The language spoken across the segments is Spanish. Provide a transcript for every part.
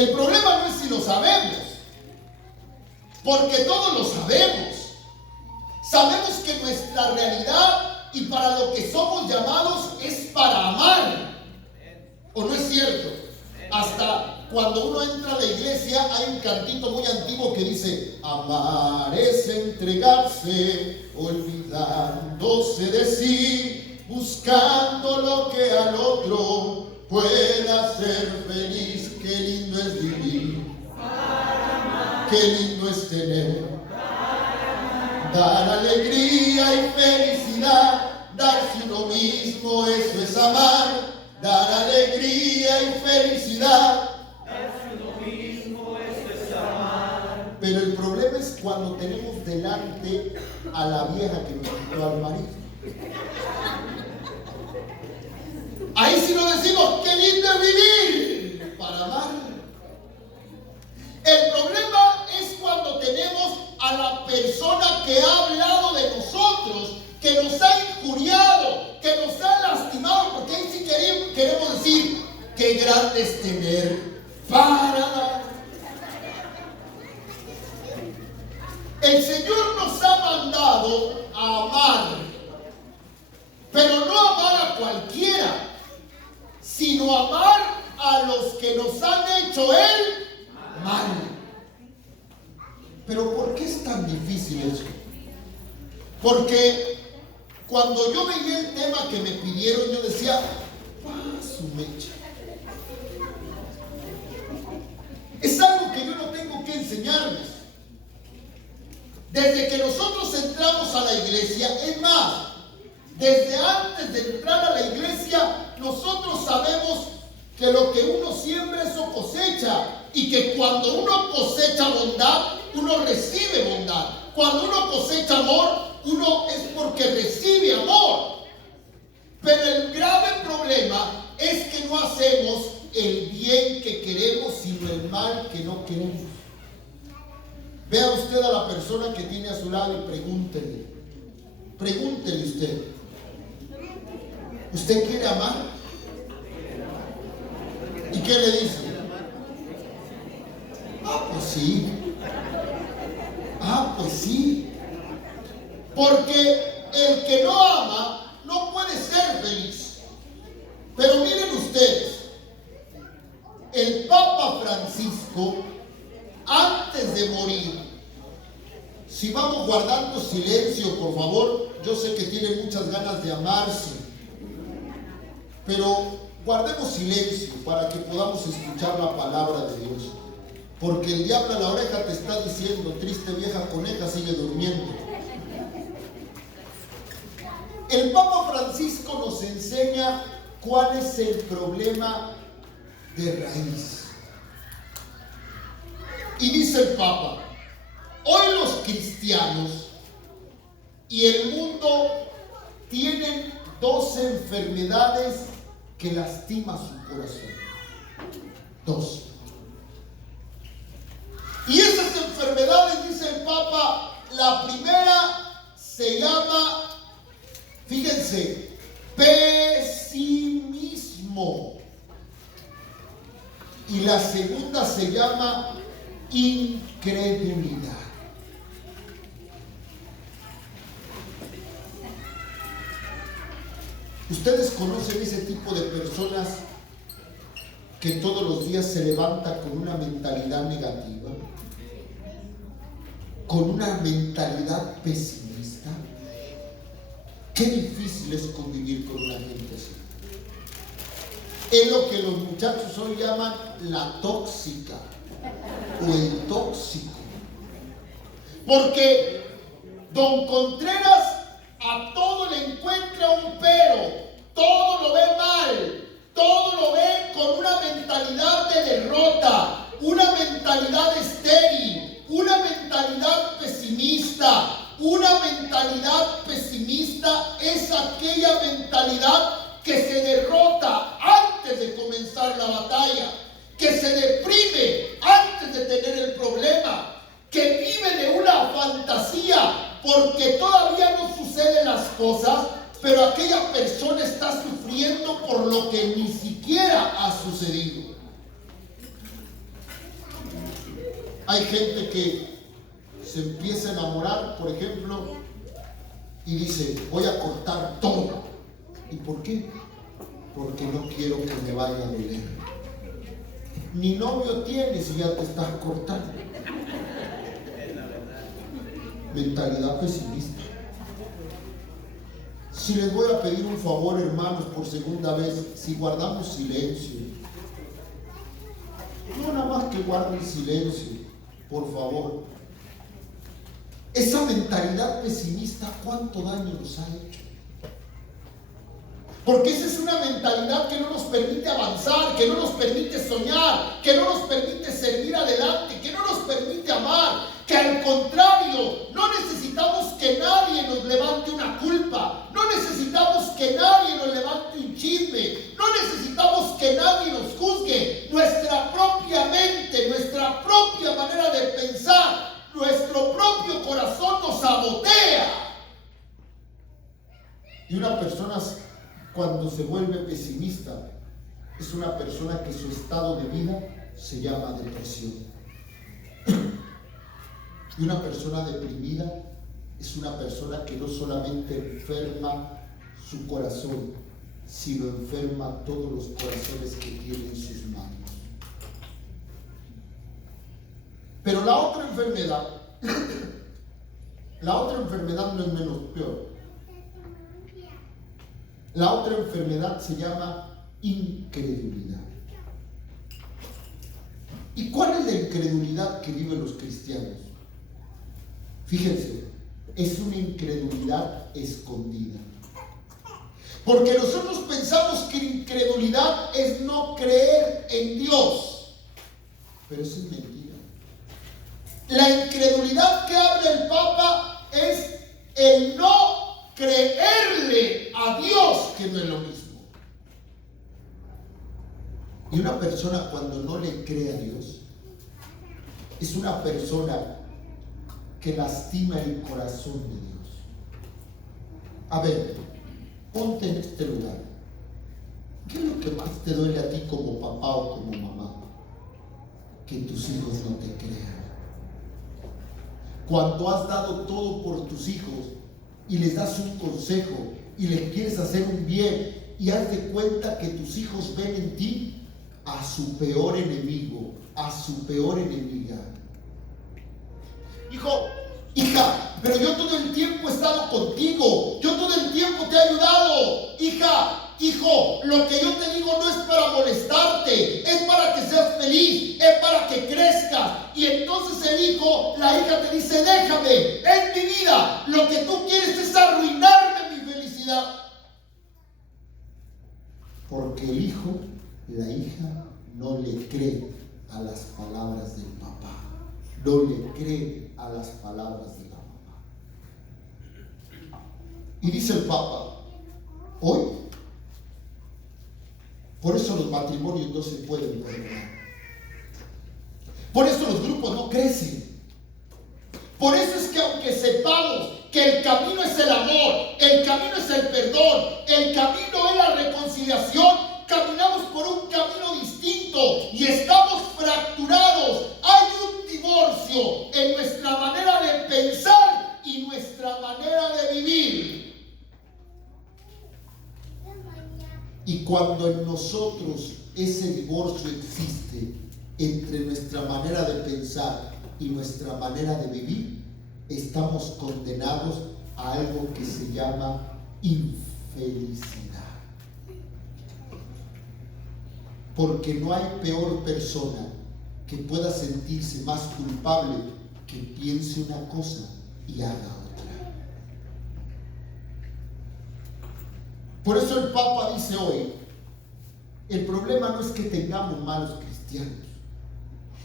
El problema no es si lo sabemos, porque todos lo sabemos. Sabemos que nuestra realidad y para lo que somos llamados es para amar. ¿O no es cierto? Hasta cuando uno entra a la iglesia hay un cantito muy antiguo que dice: amar es entregarse, olvidándose de sí, buscando lo que al otro pueda ser feliz. Qué lindo es vivir, qué lindo es tener, dar alegría y felicidad, darse uno mismo, eso es amar. Dar alegría y felicidad, darse uno mismo, eso es amar. Pero el problema es cuando tenemos delante a la vieja que nos quitó al marido. Ahí sí nos decimos: qué lindo es vivir para amar. El problema es cuando tenemos a la persona que ha hablado de nosotros, que nos ha injuriado, que nos ha lastimado, porque ahí sí queremos decir: qué grande es tener para dar. El Señor nos ha mandado a amar, pero no amar a cualquiera, sino amar a los que nos han hecho el mal. Pero ¿por qué es tan difícil eso? Porque cuando yo veía el tema que me pidieron, yo decía: su mecha. Es algo que yo no tengo que enseñarles. Desde que nosotros entramos a la iglesia, es más, desde antes de entrar a la iglesia, nosotros sabemos que lo que uno siembra, eso cosecha. Y que cuando uno cosecha bondad, uno recibe bondad. Cuando uno cosecha amor, uno es porque recibe amor. Pero el grave problema es que no hacemos el bien que queremos, sino el mal que no queremos. Vea usted a la persona que tiene a su lado y pregúntele usted: ¿usted quiere amar? ¿Y qué le dice? Pues sí. Pues sí. Porque el que no ama no puede ser feliz. Pero miren ustedes, el Papa Francisco, antes de morir, si vamos guardando silencio, por favor, yo sé que tienen muchas ganas de amarse, pero guardemos silencio para que podamos escuchar la palabra de Dios. Porque el diablo a la oreja te está diciendo: triste vieja coneja, sigue durmiendo. El Papa Francisco nos enseña cuál es el problema de raíz. Y dice el Papa: hoy los cristianos y el mundo tienen dos enfermedades que lastiman su corazón. Dos. Y esas enfermedades, dice el Papa, la primera se llama, fíjense, pesimismo. Y la segunda se llama incredulidad. ¿Ustedes conocen ese tipo de personas que todos los días se levanta con una mentalidad negativa? Con una mentalidad pesimista. Qué difícil es convivir con una gente así. Es lo que los muchachos hoy llaman la tóxica o el tóxico. Porque don Contreras a todo le encuentra un pero, todo lo ve mal, todo lo ve con una mentalidad de derrota, una mentalidad estéril, una mentalidad pesimista. Una mentalidad pesimista es aquella mentalidad que se derrota antes de comenzar la batalla, que se deprime antes de tener el problema, que vive de una fantasía porque todavía no suceden las cosas, pero aquella persona está sufriendo por lo que ni siquiera ha sucedido. Hay gente que se empieza a enamorar, por ejemplo, y dice, voy a cortar todo. ¿Y por qué? Porque no quiero que me vaya a doler. Ni novio tienes y ya te estás cortando. Mentalidad pesimista. Si les voy a pedir un favor, hermanos, por segunda vez, si guardamos silencio, no nada más que guarden silencio, por favor. Esa mentalidad pesimista, ¿cuánto daño nos ha hecho? Porque esa es una mentalidad que no nos permite avanzar, que no nos permite soñar, que no nos permite seguir adelante, que no nos permite amar, que al contrario, no necesitamos que nadie nos levante una culpa, no necesitamos que nadie nos levante un chisme, no necesitamos que nadie nos juzgue. Nuestra propia mente, nuestra propia manera de pensar, nuestro propio corazón nos sabotea. Y una persona, cuando se vuelve pesimista, es una persona que su estado de vida se llama depresión. Y una persona deprimida es una persona que no solamente enferma su corazón, sino enferma todos los corazones que tiene en sus manos. Pero la otra enfermedad no es menos peor. La otra enfermedad se llama incredulidad. ¿Y cuál es la incredulidad que viven los cristianos? Fíjense, es una incredulidad escondida. Porque nosotros pensamos que incredulidad es no creer en Dios. Pero eso es mentira. La incredulidad que habla el Papa es el no creerle a Dios, que no es lo mismo. Y una persona cuando no le cree a Dios es una persona que lastima el corazón de Dios. A ver, ponte en este lugar. ¿Qué es lo que más te duele a ti como papá o como mamá? Que tus hijos no te crean. Cuando has dado todo por tus hijos y les das un consejo y les quieres hacer un bien y haz de cuenta que tus hijos ven en ti a su peor enemigo, a su peor enemiga. Hijo, hija, pero yo todo el tiempo he estado contigo, yo todo el tiempo te he ayudado. Hija, hijo, lo que yo te digo no es para molestarte, es para que seas feliz, es para que crezcas. Y entonces el hijo, la hija te dice, déjame, es mi vida, lo que tú quieres es arruinarme mi felicidad. Porque el hijo, la hija, no le cree a las palabras del papá, no le cree a las palabras de la mamá. Y dice el Papa, hoy, por eso los matrimonios no se pueden perdonar. Por eso los grupos no crecen. Por eso es que aunque sepamos que el camino es el amor, el camino es el perdón, el camino es la reconciliación, caminamos por un camino distinto y estamos fracturados. Hay un divorcio en nuestra manera de pensar y nuestra manera de vivir. Y cuando en nosotros ese divorcio existe entre nuestra manera de pensar y nuestra manera de vivir, estamos condenados a algo que se llama infelicidad. Porque no hay peor persona que pueda sentirse más culpable que piense una cosa y haga otra. Por eso el Papa dice hoy, el problema no es que tengamos malos cristianos.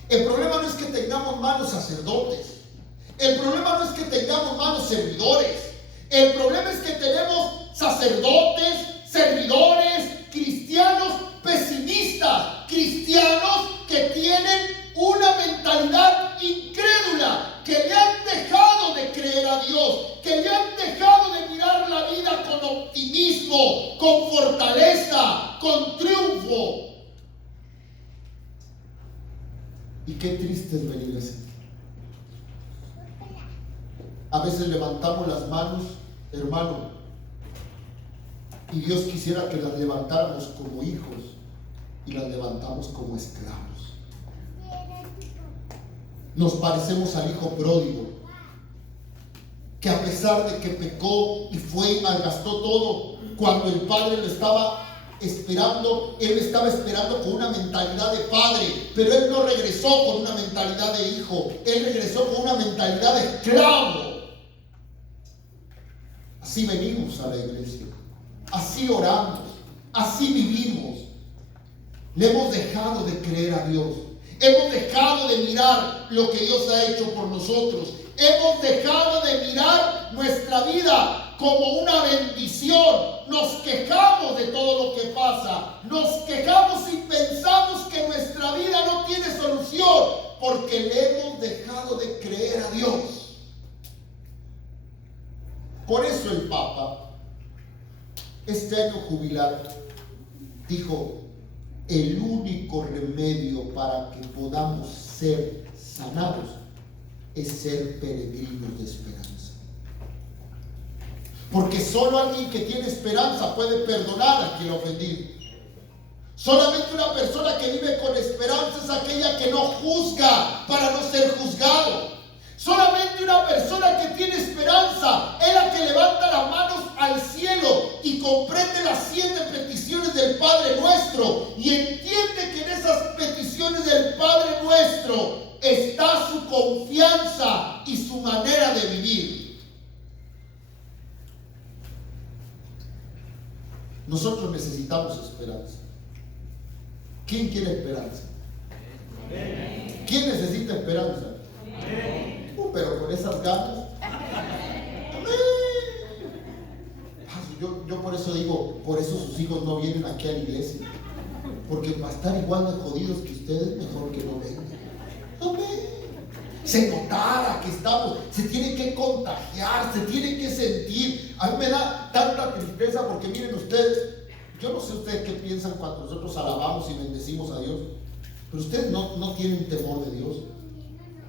El problema no es que tengamos malos sacerdotes. El problema no es que tengamos malos servidores. El problema es que tenemos sacerdotes, servidores, cristianos pesimistas, cristianos que tienen una mentalidad incrédula, que le han dejado de creer a Dios, que le han dejado de mirar la vida con optimismo, con fortaleza, con triunfo. Y qué triste es venir A veces levantamos las manos, hermano, y Dios quisiera que las levantáramos como hijos y las levantamos como esclavos. Nos parecemos al hijo pródigo, que a pesar de que pecó y fue y malgastó todo, cuando el padre lo estaba esperando, él estaba esperando con una mentalidad de padre, pero él no regresó con una mentalidad de hijo, él regresó con una mentalidad de esclavo. Así venimos a la iglesia, así oramos, así vivimos. Le hemos dejado de creer a Dios, hemos dejado de mirar lo que Dios ha hecho por nosotros, hemos dejado de mirar nuestra vida como una bendición. Nos quejamos de todo lo que pasa, nos quejamos y pensamos que nuestra vida no tiene solución porque le hemos dejado de creer a Dios. Por eso el Papa, este año jubilar, dijo: el único remedio para que podamos ser sanados es ser peregrinos de esperanza. Porque solo alguien que tiene esperanza puede perdonar a quien lo ha ofendido. Solamente una persona que vive con esperanza es aquella que no juzga para no ser juzgado. Solamente una persona que tiene esperanza es la que levanta las manos al cielo y comprende las 7 peticiones del Padre Nuestro y entiende que en esas peticiones del Padre Nuestro está su confianza y su manera de vivir. Nosotros necesitamos esperanza. ¿Quién quiere esperanza? ¿Quién necesita esperanza? Pero con esas ganas. Yo por eso digo, por eso sus hijos no vienen aquí a la iglesia. Porque para estar igual de jodidos que ustedes, mejor que no vengan. Amén. Se notara que estamos, se tiene que contagiar, se tiene que sentir. A mí me da tanta tristeza porque miren ustedes, yo no sé ustedes qué piensan cuando nosotros alabamos y bendecimos a Dios, pero ustedes no tienen temor de Dios.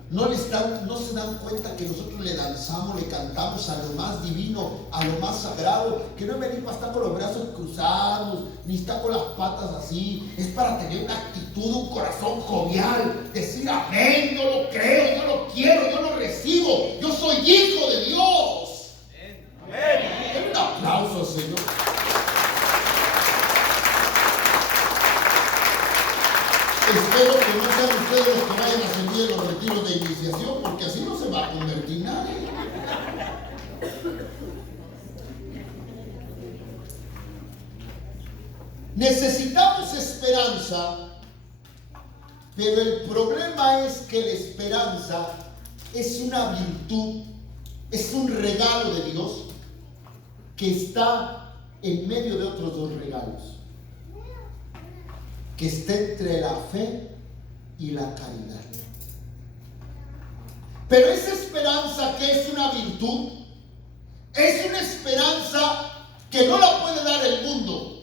No se dan cuenta que nosotros le danzamos, le cantamos a lo más divino, a lo más sagrado, que no es venir para estar con los brazos cruzados, ni estar con las patas así. Es para tener una actitud, un corazón jovial, decir amén, yo lo creo, yo lo quiero, yo lo recibo, yo soy hijo de Dios. Amén. Den un aplauso, Señor. Espero que no sean ustedes los que vayan a servir en los retiros de iniciación, porque así no se va a convertir nadie. Necesitamos esperanza, pero el problema es que la esperanza es una virtud, es un regalo de Dios que está en medio de otros 2 regalos, que está entre la fe y la caridad. Pero esa esperanza que es una virtud, es una esperanza que no la puede dar el mundo.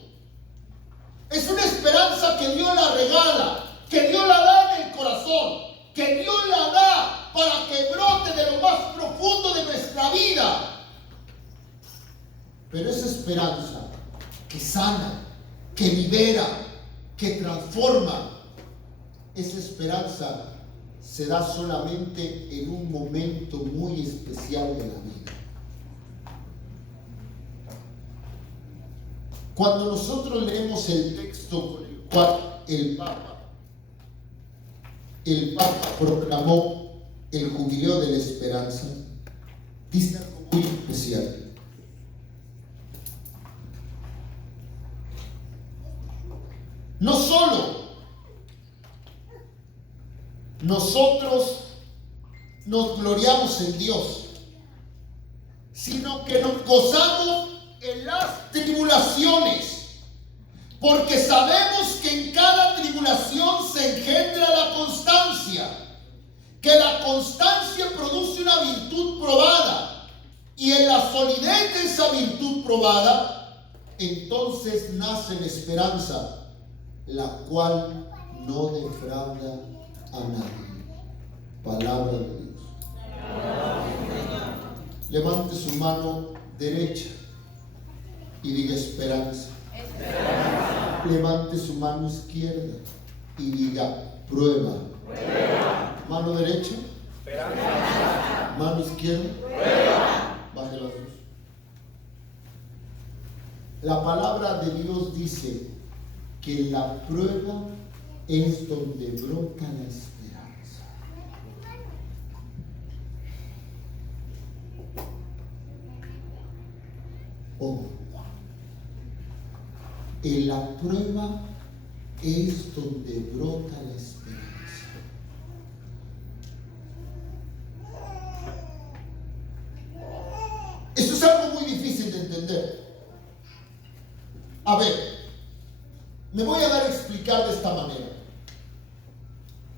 Es una esperanza que Dios la regala, que Dios la da en el corazón, que Dios la da para que brote de lo más profundo de nuestra vida. Pero esa esperanza que sana, que libera, que transforma, esa esperanza se da solamente en un momento muy especial de la vida. Cuando nosotros leemos el texto con el cual el Papa proclamó el jubileo de la esperanza, dice algo muy especial. No solo nosotros nos gloriamos en Dios, sino que nos gozamos en las tribulaciones, porque sabemos que en cada tribulación se engendra la constancia, que la constancia produce una virtud probada, y en la solidez de esa virtud probada, entonces nace la esperanza, la cual no defrauda a nadie. Palabra de Dios. Levante su mano derecha y diga esperanza. Esperanza. Levante su mano izquierda y diga prueba. Prueba. Mano derecha. Esperanza. Mano izquierda. Prueba. Baje las dos. La palabra de Dios dice que la prueba es donde brota la esperanza. En la prueba es donde brota la esperanza. Esto es algo muy difícil de entender. A ver, me voy a dar a explicar de esta manera.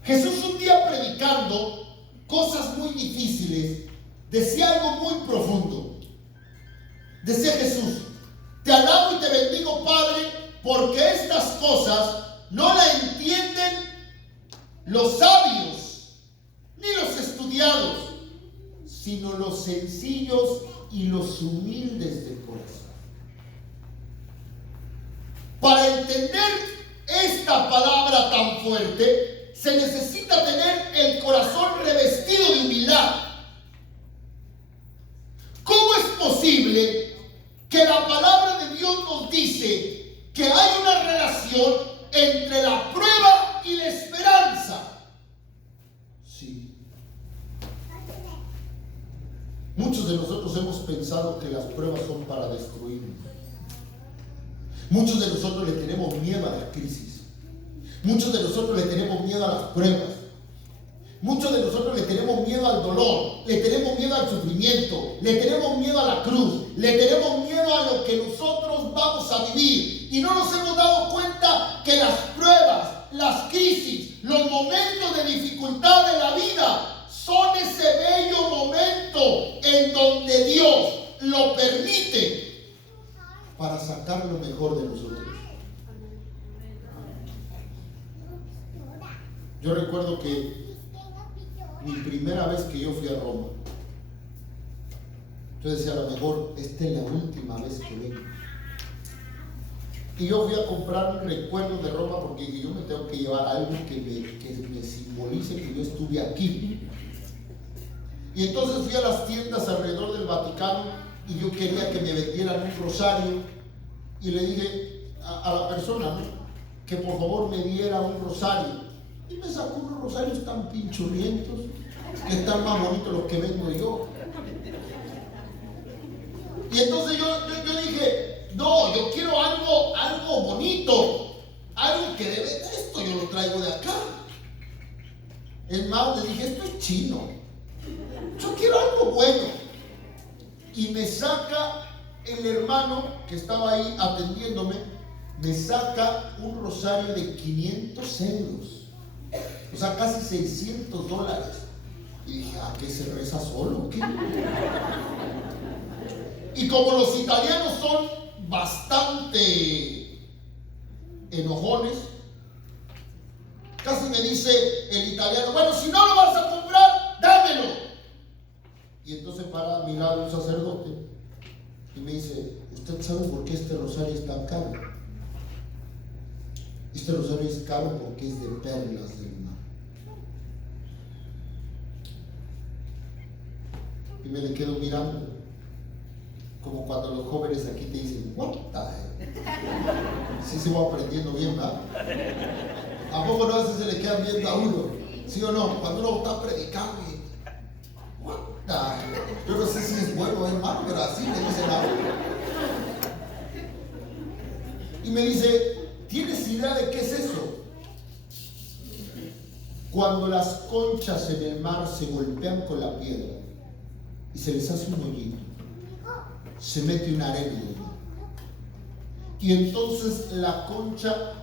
Jesús un día predicando cosas muy difíciles decía algo muy profundo. Decía Jesús: te alabo y te bendigo, Padre, porque estas cosas no las entienden los sabios ni los estudiados, sino los sencillos y los humildes de corazón. Para entender esta palabra tan fuerte, se necesita tener el corazón revestido de humildad. ¿Cómo es posible que la palabra de Dios nos dice que hay una relación entre la prueba y la esperanza? Sí. Muchos de nosotros hemos pensado que las pruebas son para destruirnos. Muchos de nosotros le tenemos miedo a la crisis. Muchos de nosotros le tenemos miedo a las pruebas. Muchos de nosotros le tenemos miedo al dolor, le tenemos miedo al sufrimiento, le tenemos miedo a la cruz, le tenemos miedo a lo que nosotros vamos a vivir. Y no nos hemos dado cuenta que las pruebas, las crisis, los momentos de dificultad de la vida son ese bello momento en donde Dios lo permite para sacar lo mejor de nosotros. Yo recuerdo que mi primera vez que yo fui a Roma, yo decía, a lo mejor esta es la última vez que vengo. Y yo fui a comprar un recuerdo de Roma porque yo me tengo que llevar algo que me simbolice que yo estuve aquí. Y entonces fui a las tiendas alrededor del Vaticano y yo quería que me vendieran un rosario. Y le dije a la persona, ¿no?, que por favor me diera un rosario. Y me sacó unos rosarios tan pinchurrientos que están más bonitos los que vendo yo. Y entonces yo dije, no, yo quiero algo bonito, algo que debe, esto yo lo traigo de acá. Es más, le dije, esto es chino, yo quiero algo bueno. Y me saca el hermano que estaba ahí atendiéndome, me saca un rosario de 500 euros. O sea, casi $600. Y dije, ¿a qué se reza solo? ¿Qué? Y como los italianos son bastante enojones, casi me dice el italiano, bueno, si no lo vas a comprar, dámelo. Y entonces para a mi lado un sacerdote y me dice, ¿usted sabe por qué este rosario es tan caro? Este rosario es caro porque es de perlas del mar. Y me le quedo mirando, como cuando los jóvenes aquí te dicen, what the hell? Sí se va aprendiendo bien, ¿verdad? ¿A poco no a veces se le quedan viendo a uno? ¿Sí o no? Cuando uno está predicando y, what the hell? Yo no sé si es bueno, hermano, pero así me dicen a uno. Y me dice, ¿tienes idea de qué es eso? Cuando las conchas en el mar se golpean con la piedra y se les hace un hoyito, se mete una arena en el mar. Y entonces la concha,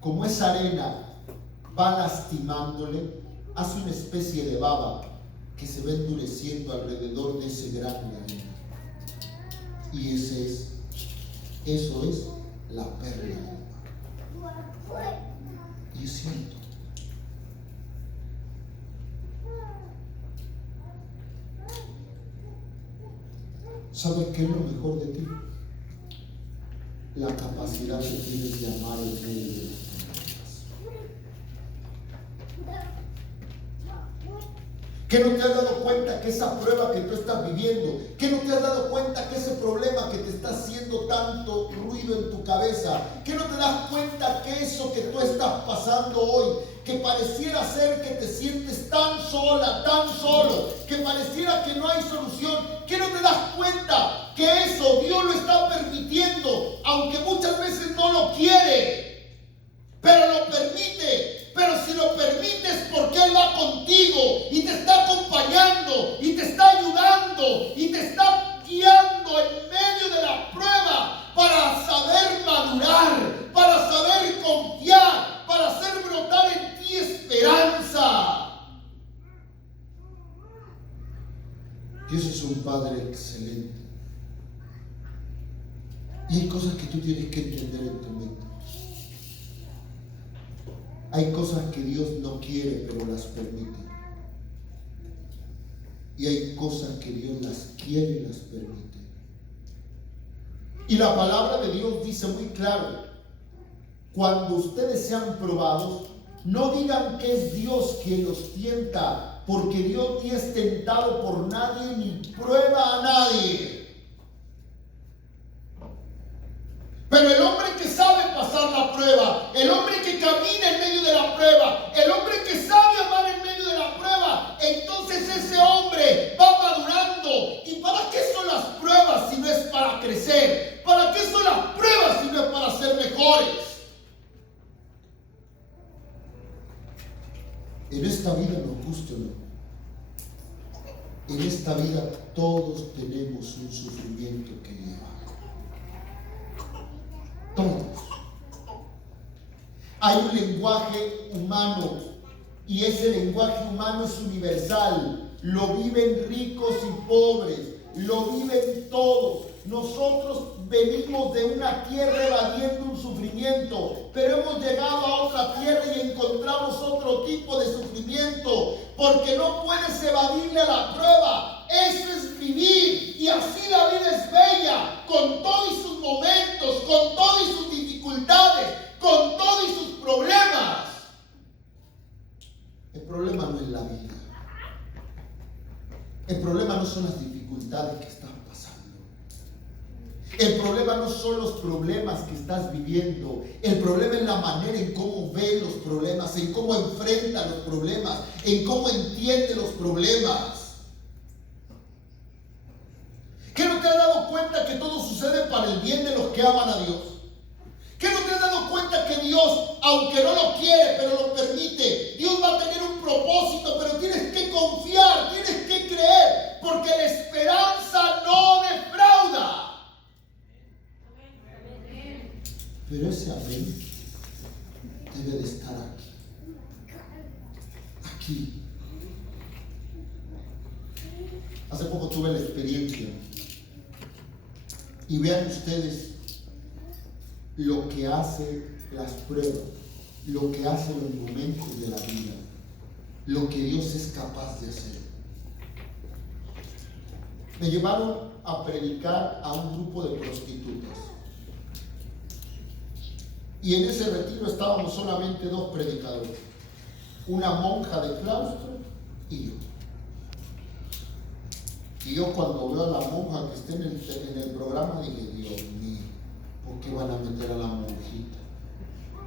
como esa arena va lastimándole, hace una especie de baba que se va endureciendo alrededor de ese grano de arena. Y eso es la perla del mar. Y es cierto. ¿Sabes qué es lo mejor de ti? La capacidad que tienes de amar en medio de los problemas. ¿Qué no te has dado cuenta que esa prueba que tú estás viviendo, que no te has dado cuenta que ese problema que te está haciendo tanto ruido en tu cabeza, que no te das cuenta que eso que tú estás pasando hoy, que pareciera ser que te sientes tan sola, tan solo, que pareciera que no hay solución, que no te das cuenta que eso Dios lo está permitiendo, aunque muchas veces no lo quiere, pero lo permite. Pero si lo permites, porque Él va contigo y te está acompañando y te está ayudando y te está guiando en medio de la prueba para saber madurar, para saber confiar, para hacer brotar en ti esperanza. Dios es un Padre excelente. Y hay cosas que tú tienes que entender en tu mente. Hay cosas que Dios no quiere, pero las permite. Y hay cosas que Dios las quiere y las permite. Y la palabra de Dios dice muy claro: cuando ustedes sean probados, no digan que es Dios quien los tienta, porque Dios ni es tentado por nadie ni prueba a nadie. Pero el hombre que sabe pasar la prueba, el hombre que camina en medio de la prueba, el hombre que sabe amar en medio de la prueba, entonces ese hombre va madurando. ¿Y para qué son las pruebas si no es para crecer? ¿Para qué son las pruebas si no es para ser mejores? En esta vida, nos guste o no, en esta vida todos tenemos un sufrimiento que llevar. Todos. Hay un lenguaje humano y ese lenguaje humano es universal. Lo viven ricos y pobres, lo viven todos. Nosotros venimos de una tierra evadiendo un sufrimiento, pero hemos llegado a otra tierra y encontramos otro tipo de sufrimiento, porque no puedes evadirle a la prueba. Eso es vivir, y así la vida es bella, con todos sus momentos, con todas sus dificultades, con todos sus problemas. El problema no es la vida. El problema no son las dificultades que están pasando. El problema no son los problemas que estás viviendo. El problema es la manera en cómo ves los problemas, en cómo enfrenta los problemas, en cómo entiende los problemas. ¿Qué no te has dado cuenta que todo sucede para el bien de los que aman a Dios? ¿Qué no te has dado cuenta que Dios, aunque no lo quiere, pero lo permite? Dios va a tener un propósito, pero tienes que confiar, tienes que creer, porque la esperanza no defrauda. Pero ese amén debe de estar aquí. Aquí. Hace poco tuve la experiencia. Y vean ustedes lo que hace las pruebas, lo que hacen los momentos de la vida, lo que Dios es capaz de hacer. Me llevaron a predicar a un grupo de prostitutas. Y en ese retiro estábamos solamente dos predicadores, una monja de claustro y yo. Y yo cuando veo a la monja que está en el programa dije, Dios mío, ¿por qué van a meter a la monjita?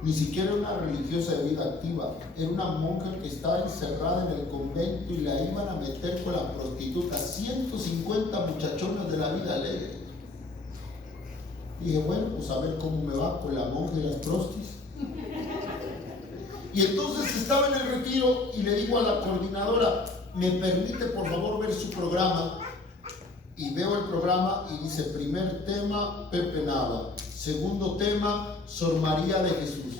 Ni siquiera una religiosa de vida activa, era una monja que estaba encerrada en el convento y la iban a meter con la prostituta, 150 muchachones de la vida alegre. Y dije, bueno, pues a ver cómo me va con la monja y las prostis. Y entonces estaba en el retiro y le digo a la coordinadora, ¿me permite por favor ver su programa? Y veo el programa y dice, primer tema, Pepe Nava. Segundo tema, Sor María de Jesús.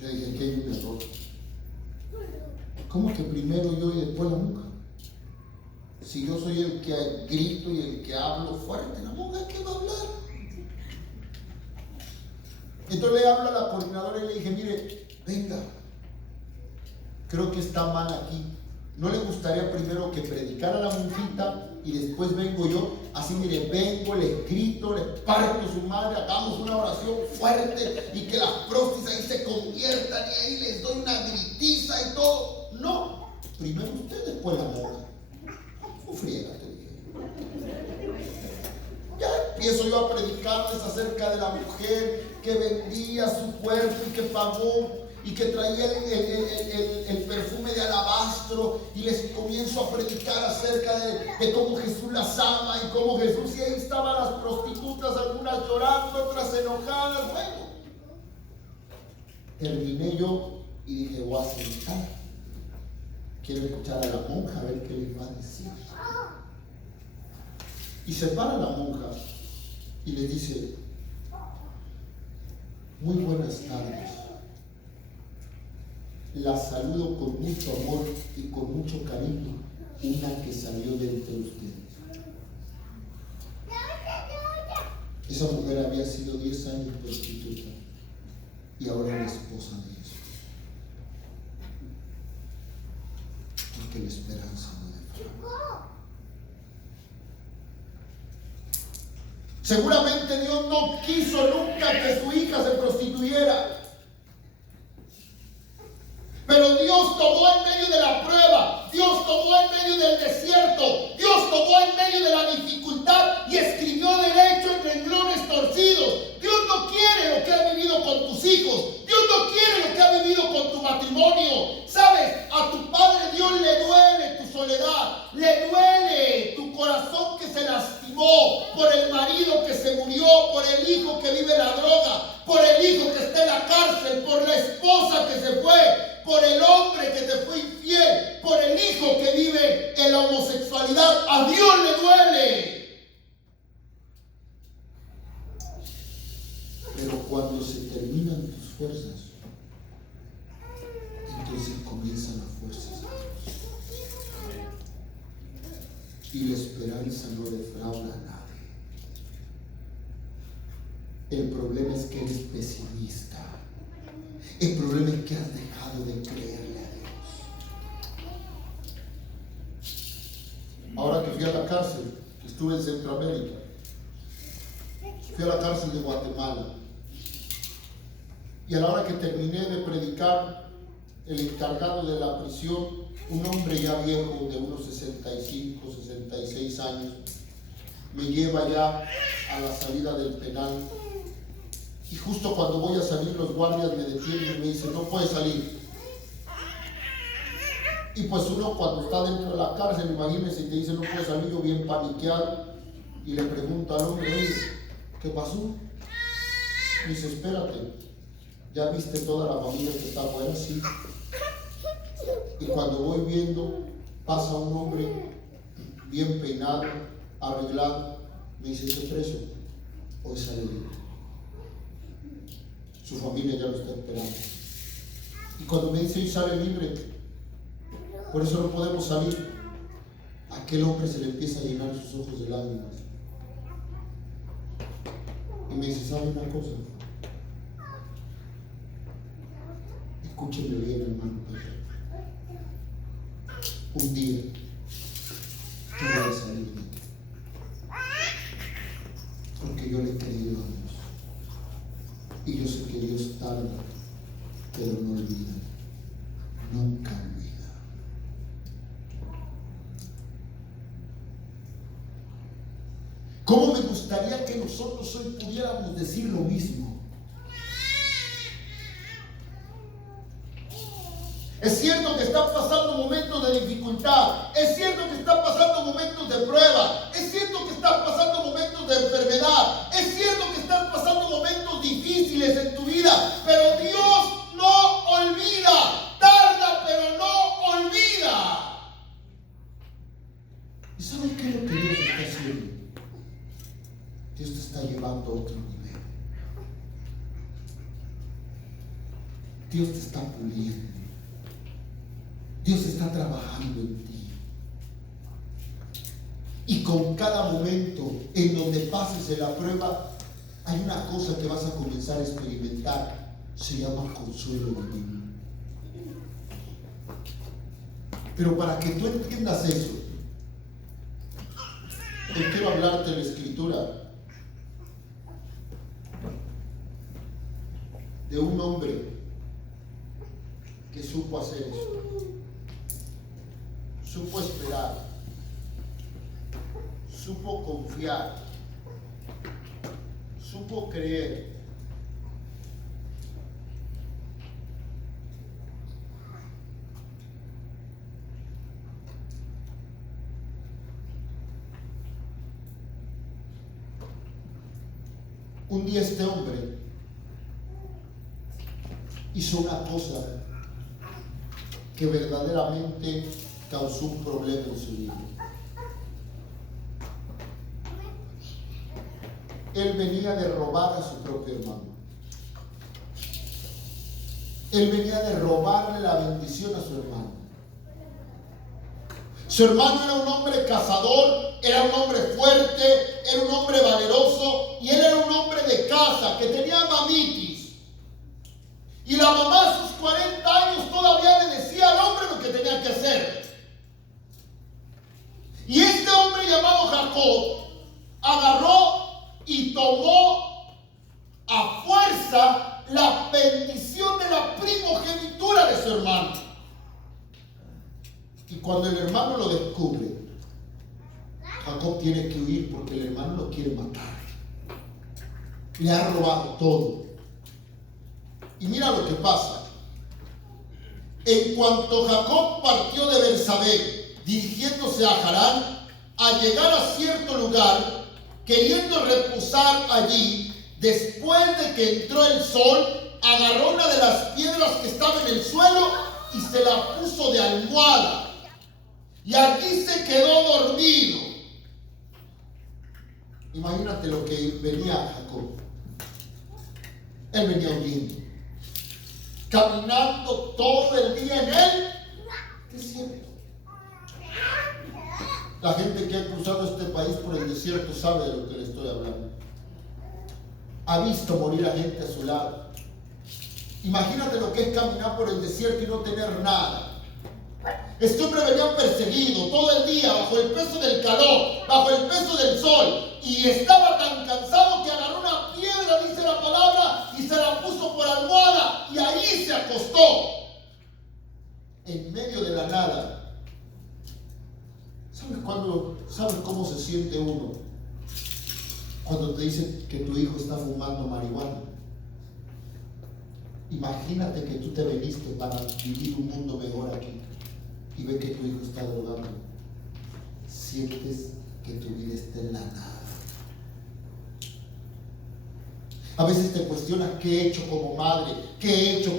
Yo dije, ¿qué hay un error? ¿Cómo que primero yo y después la monja? Si yo soy el que grito y el que hablo fuerte, la monja, ¿qué va a hablar? Entonces le hablo a la coordinadora y le dije, mire, venga, creo que está mal aquí. ¿No le gustaría primero que predicara la monjita y después vengo yo? Así, mire, vengo, le grito, le parto su madre, hagamos una oración fuerte y que las prostis ahí se conviertan y ahí les doy una gritiza y todo. No, primero usted, después la monja. No friega, te dije. Ya empiezo yo a predicarles acerca de la mujer que vendía su cuerpo y que pagó y que traía el perfume de alabastro, y les comienzo a predicar acerca de cómo Jesús las ama y cómo Jesús, y ahí estaban las prostitutas, algunas llorando, otras enojadas. Bueno, terminé yo y dije, voy a sentar, quiero escuchar a la monja a ver qué les va a decir. Y se para la monja y les dice, muy buenas tardes. La saludo con mucho amor y con mucho cariño, una que salió de entre ustedes. Esa mujer había sido 10 años prostituta y ahora es la esposa de Jesús. Porque la esperanza no defrauda. Seguramente Dios no quiso nunca que su hija se prostituyera. Pero Dios tomó en medio de la prueba, Dios tomó en medio del desierto, Dios tomó en medio de la dificultad y escribió derecho en renglones torcidos. Dios no quiere lo que has vivido con tus hijos, Dios no quiere lo que has vivido con tu matrimonio. Sabes, a tu padre Dios le duele tu soledad, le duele tu corazón que se lastimó por el marido que se murió, por el hijo que vive la droga, por el hijo que está en la cárcel, por la esposa que se fue, por el hombre que te fue infiel, por el hijo que vive en la homosexualidad. A Dios le duele. Pero cuando se terminan tus fuerzas, entonces comienzan las fuerzas. Y la esperanza no defrauda a nadie. El problema es que eres pesimista. El problema es que has dejado de creerle a Dios. Ahora que fui a la cárcel, que estuve en Centroamérica, fui a la cárcel de Guatemala, y a la hora que terminé de predicar, el encargado de la prisión, un hombre ya viejo de unos 65, 66 años, me lleva ya a la salida del penal. Y justo cuando voy a salir, los guardias me detienen y me dicen, no puedes salir. Y pues uno cuando está dentro de la cárcel, imagínense, y te dice no puedes salir, yo bien paniqueado, y le pregunto al hombre, oye, ¿qué pasó? Me dice, espérate, ¿ya viste toda la familia que está afuera? Sí. Y cuando voy viendo, pasa un hombre bien peinado, arreglado, me dice, ¿qué preso? Hoy sale libre. Su familia ya lo está esperando. Y cuando me dice, hoy sale libre, por eso no podemos salir, a aquel hombre se le empieza a llenar sus ojos de lágrimas. Y me dice, ¿sabe una cosa? Escúcheme bien, hermano Pedro. Un día tú vas a salir de aquí. Porque yo le he creído a Dios. Y yo sé que Dios tarda, pero no olvida. Nunca olvida. ¿Cómo me gustaría que nosotros hoy pudiéramos decir lo mismo? Es cierto que están pasando momentos de dificultad, es cierto que están pasando momentos de prueba, es cierto que están pasando momentos de enfermedad, es cierto que están pasando momentos difíciles en tu vida, pero Dios no olvida, tarda pero no olvida. ¿Y sabes qué es lo que Dios está haciendo? Dios te está llevando a otro nivel. Dios te está puliendo. Dios está trabajando en ti. Y con cada momento en donde pases en la prueba, hay una cosa que vas a comenzar a experimentar. Se llama consuelo divino. Pero para que tú entiendas eso, hoy quiero hablarte de la Escritura de un hombre que supo hacer eso, supo esperar, supo confiar, supo creer. Un día este hombre hizo una cosa que verdaderamente causó un problema en su vida. Él venía de robar a su propio hermano. Él venía de robarle la bendición a su hermano. Su hermano era un hombre cazador, era un hombre fuerte, era un hombre valeroso y él era un hombre de casa que tenía mamitis. Y la mamá a sus 40 años todavía le decía al hombre lo que tenía que hacer. Y este hombre llamado Jacob agarró y tomó a fuerza la bendición de la primogenitura de su hermano. Y cuando el hermano lo descubre, Jacob tiene que huir porque el hermano lo quiere matar. Le ha robado todo. Y mira lo que pasa. En cuanto Jacob partió de Bersabé, dirigiéndose a Harán, al llegar a cierto lugar, queriendo reposar allí, después de que entró el sol, agarró una de las piedras que estaba en el suelo y se la puso de almohada. Y allí se quedó dormido. Imagínate lo que venía Jacob. Él venía huyendo, caminando todo el día en él desierto. La gente que ha cruzado este país por el desierto sabe de lo que le estoy hablando. Ha visto morir a gente a su lado. Imagínate lo que es caminar por el desierto y no tener nada. Este hombre venía perseguido todo el día bajo el peso del calor, bajo el peso del sol, y estaba tan cansado que agarró una piedra, dice la palabra, y se la puso por almohada y ahí se acostó en medio de la nada. ¿Sabes cómo se siente uno cuando te dicen que tu hijo está fumando marihuana? Imagínate que tú te veniste para vivir un mundo mejor aquí y ves que tu hijo está drogando. Sientes que tu vida está en la nada. A veces te cuestionas qué he hecho como madre, qué he hecho